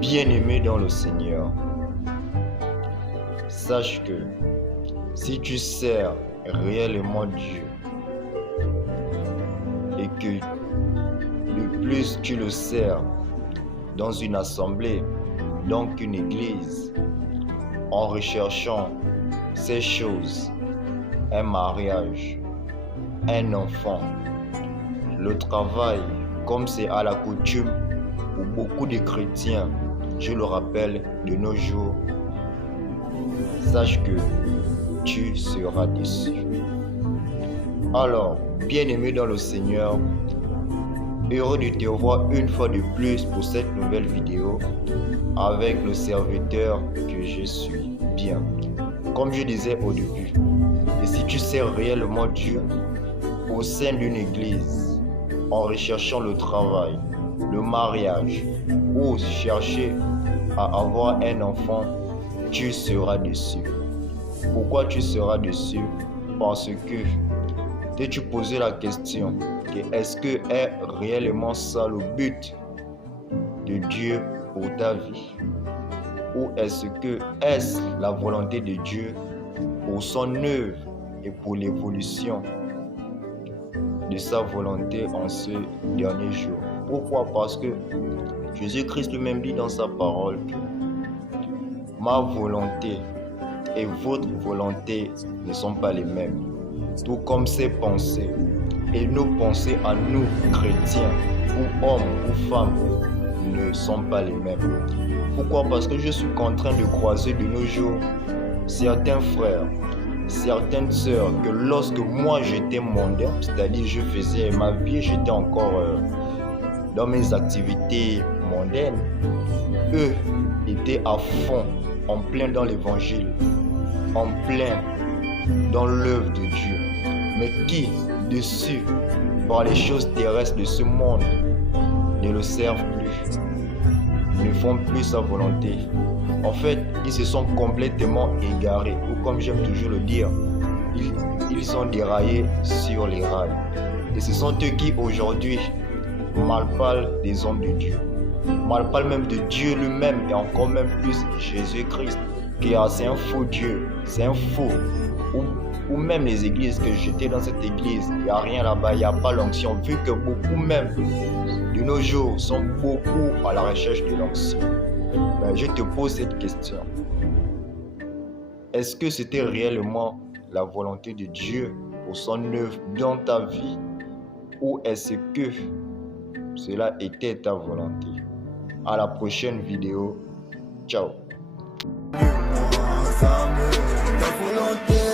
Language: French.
Bien-aimé dans le Seigneur, sache que si tu sers réellement Dieu et que de plus tu le sers dans une assemblée, donc une église, en recherchant ces choses, un mariage, un enfant, le travail, comme c'est à la coutume pour beaucoup de chrétiens, je le rappelle, de nos jours, sache que tu seras déçu. Alors, bien-aimé dans le Seigneur, heureux de te voir une fois de plus pour cette nouvelle vidéo avec le serviteur que je suis bien. Comme je disais au début, et si tu sers réellement Dieu au sein d'une église, en recherchant le travail, le mariage ou chercher à avoir un enfant, tu seras déçu. Pourquoi tu seras déçu? Parce que tu posais la question, est-ce que est réellement ça le but de Dieu pour ta vie? Ou est-ce la volonté de Dieu pour son œuvre et pour l'évolution de sa volonté en ce dernier jour? Pourquoi? Parce que Jésus-Christ lui-même dit dans sa parole que ma volonté et votre volonté ne sont pas les mêmes, tout comme ses pensées et nos pensées à nous, chrétiens, ou hommes ou femmes, ne sont pas les mêmes. Pourquoi? Parce que je suis contraint de croiser de nos jours certains frères, certaines sœurs, que lorsque moi j'étais mondain, c'est-à-dire je faisais ma vie, j'étais encore dans mes activités mondaines, eux étaient à fond, en plein dans l'évangile, en plein dans l'œuvre de Dieu, mais qui, déçus par les choses terrestres de ce monde, ne le servent plus, ne font plus sa volonté. En fait, ils se sont complètement égarés, ou comme j'aime toujours le dire, ils sont déraillés sur les rails. Et ce sont eux qui aujourd'hui malparlent des hommes de Dieu, malparlent même de Dieu lui-même, et encore même plus Jésus-Christ, qui c'est un faux Dieu, c'est un faux. Ou même les églises que j'étais dans cette église, il n'y a rien là-bas, il n'y a pas l'onction, vu que beaucoup même de nos jours sont beaucoup à la recherche de l'onction. Ben, je te pose cette question. Est-ce que c'était réellement la volonté de Dieu pour son œuvre dans ta vie? Ou est-ce que cela était ta volonté? À la prochaine vidéo. Ciao. Ta volonté.